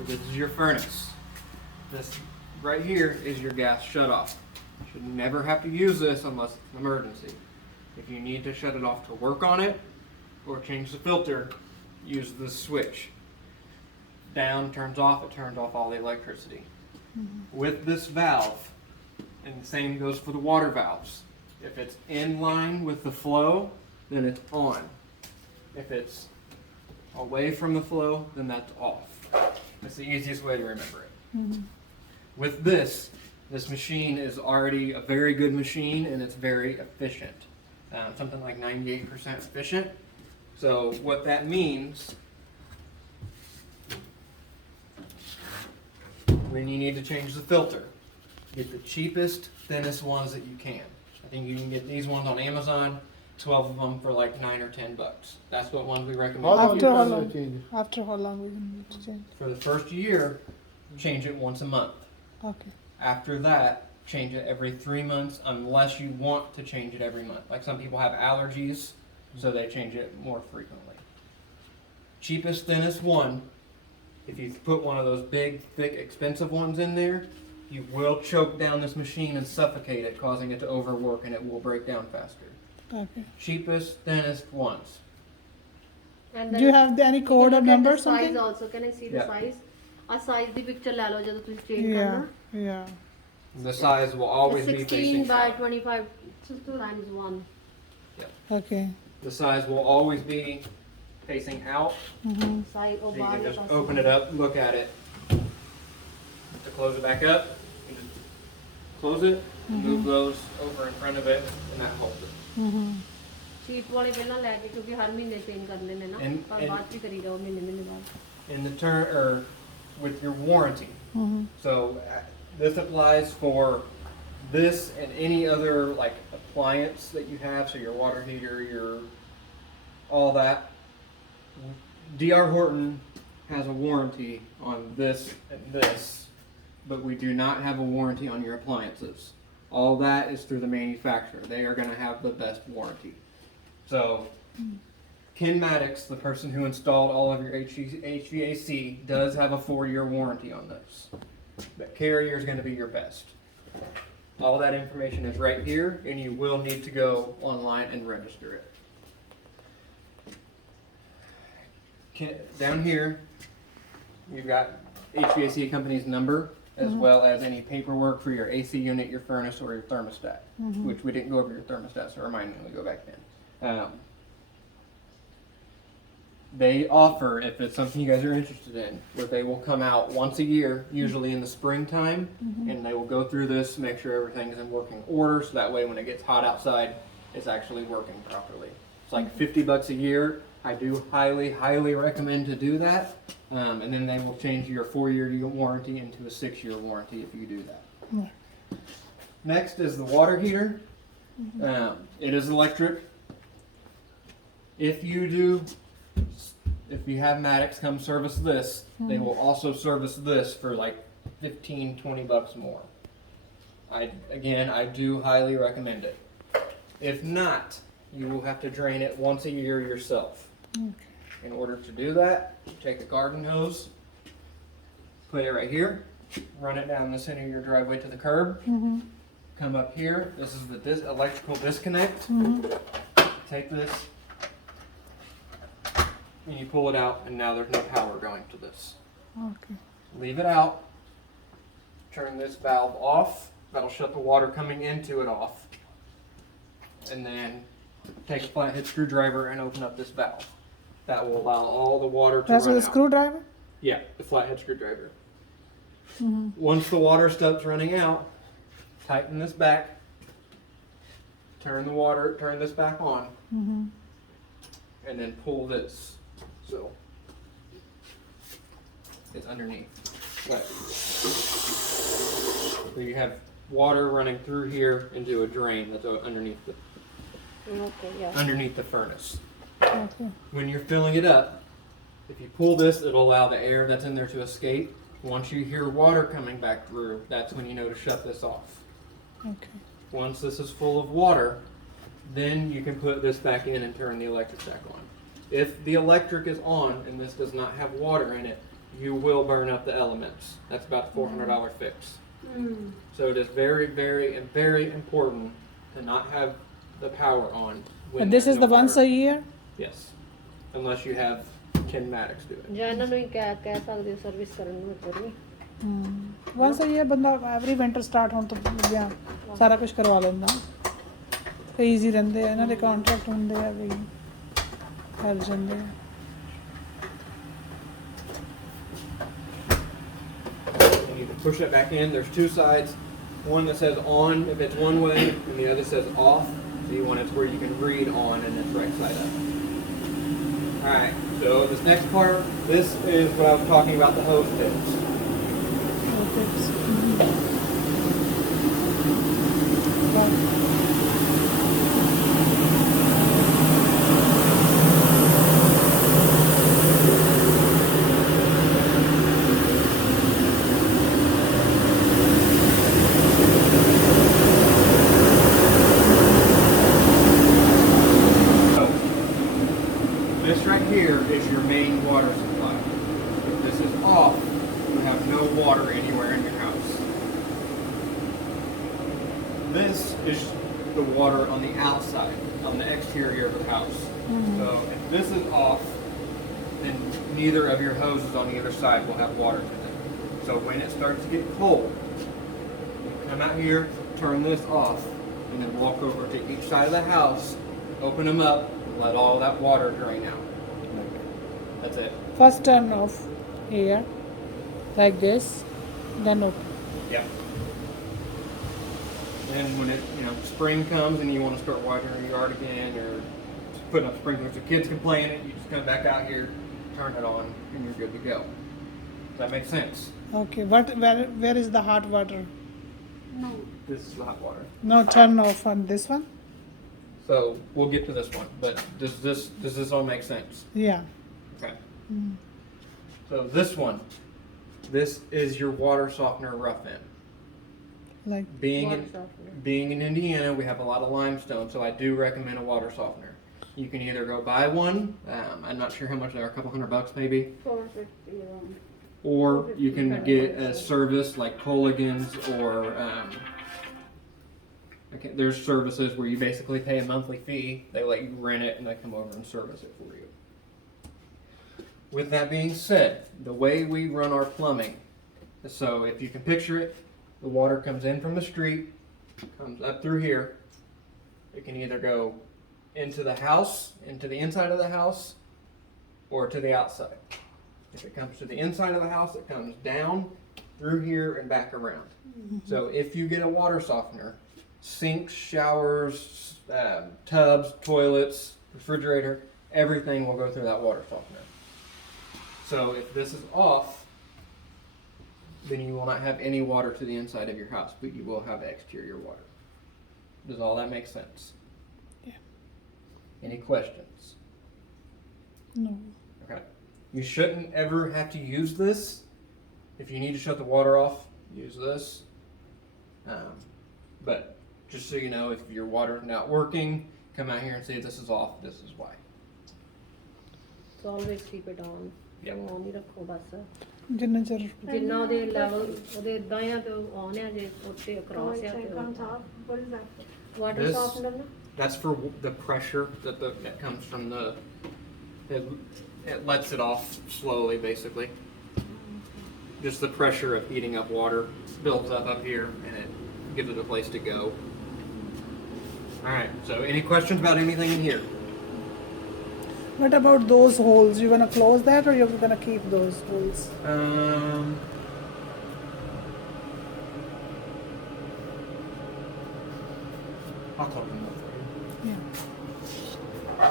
So this is your furnace. This right here is your gas shutoff. You should never have to use this unless it's an emergency. If you need to shut it off to work on it or change the filter, use this switch. Down turns off, it turns off all the electricity. With this valve, and the same goes for the water valves. If it's in line with the flow, then it's on. If it's away from the flow, then that's off. That's the easiest way to remember it. With this machine is already a very good machine and it's very efficient. Something like 98% efficient. So what that means, when you need to change the filter, get the cheapest, thinnest ones that you can. I think you can get these ones on Amazon, 12 of them for like $9 or $10. That's what ones we recommend. How long After how you long? change it? After how long we can need to change? For the first year, change it once a month. Okay. After that, change it every 3 months unless you want to change it every month. Like some people have allergies, so they change it more frequently. Cheapest, thinnest one, if you put one of those big, thick, expensive ones in there, you will choke down this machine and suffocate it, causing it to overwork and it will break down faster. Okay. Cheapest, thinnest ones. And Do you have any code or number or size something? also? Can I see the Yeah. size? A size the picture ले लो जब तुम change Yeah. करना. Yeah. The size will always be 16 facing by out. 25 times 1. Okay. The size will always be facing out. Size So or you bar can के just pass. open it up, look at it. To close it back up, you just close it, move those over in front of it, and that holds it. Cheap वाले पहला लेके क्योंकि हर महीने change कर लेने ना. And- पर and- बात भी करी जाओ महीने बाद. In the turn, or with your warranty. So this applies for this and any other like appliance that you have. So your water heater, your all that. DR Horton has a warranty on this and this, but we do not have a warranty on your appliances. All that is through the manufacturer. They are going to have the best warranty. So Ken Maddox, the person who installed all of your HVAC, does have a 4-year warranty on this. But Carrier is going to be your best. All that information is right here, and you will need to go online and register it. Down here, you've got HVAC company's number, as well as any paperwork for your AC unit, your furnace, or your thermostat, which we didn't go over your thermostat, so remind me when we go back then. They offer, if it's something you guys are interested in, where they will come out once a year, usually in the springtime, and they will go through this, make sure everything's in working order, so that way when it gets hot outside, it's actually working properly. It's like $50 a year. I do highly, highly recommend to do that. And then they will change your 4-year warranty into a 6-year warranty if you do that. Yeah. Next is the water heater. It is electric. If you have Maddox come service this, they will also service this for like $15-20 more. I do highly recommend it. If not, you will have to drain it once a year yourself. In order to do that, you take a garden hose, put it right here, run it down the center of your driveway to the curb, come up here. This is the electrical disconnect. Take this, and you pull it out, and now there's no power going to this. Okay. Leave it out. Turn this valve off. That'll shut the water coming into it off. And then take a flathead screwdriver and open up this valve. That will allow all the water to That's run with a out. screwdriver? Yeah, the flathead screwdriver. Once the water stops running out, tighten this back. Turn this back on. And then pull this. So it's underneath. Right. So you have water running through here into a drain that's underneath the furnace. Okay. When you're filling it up, if you pull this, it'll allow the air that's in there to escape. Once you hear water coming back through, that's when you know to shut this off. Okay. Once this is full of water, then you can put this back in and turn the electric back on. If the electric is on and this does not have water in it, you will burn up the elements. That's about a $400 fix. Hmm. So it is very, very, very important to not have the power on. When But this there's is no the once water. a year? Yes, unless you have 10 Maddox do it. ਜਾਂ ਇਹਨਾਂ ਨੂੰ ਹੀ ਕਹਿ ਸਕਦੇ ਹੋ service ਕਰਨ ਨੂੰ ਇੱਕ ਵਾਰੀ Once a year ਬੰਦਾ every winter start ਹੋਣ ਤੋਂ ਜਾਂ ਸਾਰਾ ਕੁਝ ਕਰਵਾ ਲੈਂਦਾ ਕਈ ਈਜ਼ੀ ਰਹਿੰਦੇ ਆ ਇਹਨਾਂ ਦੇ ਕੰਟਰੈਕਟ ਹੁੰਦੇ ਆ ਵੀ ਕਰ ਜਾਂਦੇ ਆ You need to push it back in. There's two sides. One that says on if it's one way, and the other says off. So you want it to where you can read on and it's right side up. Alright, so this next part, this is what I was talking about, the hose tips. So, this right here is your main water supply. If this is off, you have no water anywhere in your house. This is the water on the outside, on the exterior of the house. So if this is off, then neither of your hoses on either side will have water to them. So when it starts to get cold, you come out here, turn this off, and then walk over to each side of the house, open them up, and let all that water drain out. That's it. First turn off here like this then open. Yep. And when it, spring comes and you want to start watering your yard again or putting up sprinklers, the kids can play in it, you just come back out here, turn it on, and you're good to go. Does that make sense? Okay, where is the hot water? No. This is the hot water. No, turn off on this one? So we'll get to this one, but does this all make sense? Yeah. Okay. So this one, this is your water softener rough end. Like Being Water in, softener. being in Indiana, we have a lot of limestone, so I do recommend a water softener. You can either go buy one, I'm not sure how much they are, a couple $100 maybe, 450 around. or you can get a service like Colligan's or there's services where you basically pay a monthly fee, they let you rent it and they come over and service it for you. With that being said, the way we run our plumbing, so if you can picture it, the water comes in from the street, comes up through here. It can either go into the house, into the inside of the house, or to the outside. If it comes to the inside of the house, it comes down through here and back around. So if you get a water softener, sinks, showers, tubs, toilets, refrigerator, everything will go through that water softener. So if this is off, then you will not have any water to the inside of your house, but you will have exterior water. Does all that make sense? Yeah. Any questions? no. Okay. You shouldn't ever have to use this. If you need to shut the water off, use this. But just so you know, if your water's not working, come out here and say this is off, this is why. So always keep it on. Yep. On ਹੀ ਰੱਖੋ ਬਸ ਜਿੰਨਾ ਚਿਰ ਜਿੰਨਾ ਉਹਦੇ level ਉਹਦੇ ਇਦਾਂ ਆ ਤੇ ਆਨ ਆ ਜੇ ਉੱਤੇ ਅਕ੍ਰੋਸ ਆ ਤੇ ਵਾਟਰ This- ਸੌਫਟਨਰ ਨਾ That's for the pressure that comes from it lets it off slowly, basically. Just the pressure of heating up water builds up here, and it gives it a place to go. All right. So, any questions about anything in here? What about those holes? You gonna close that or you're gonna keep those holes? I'll close them up for you. Yeah.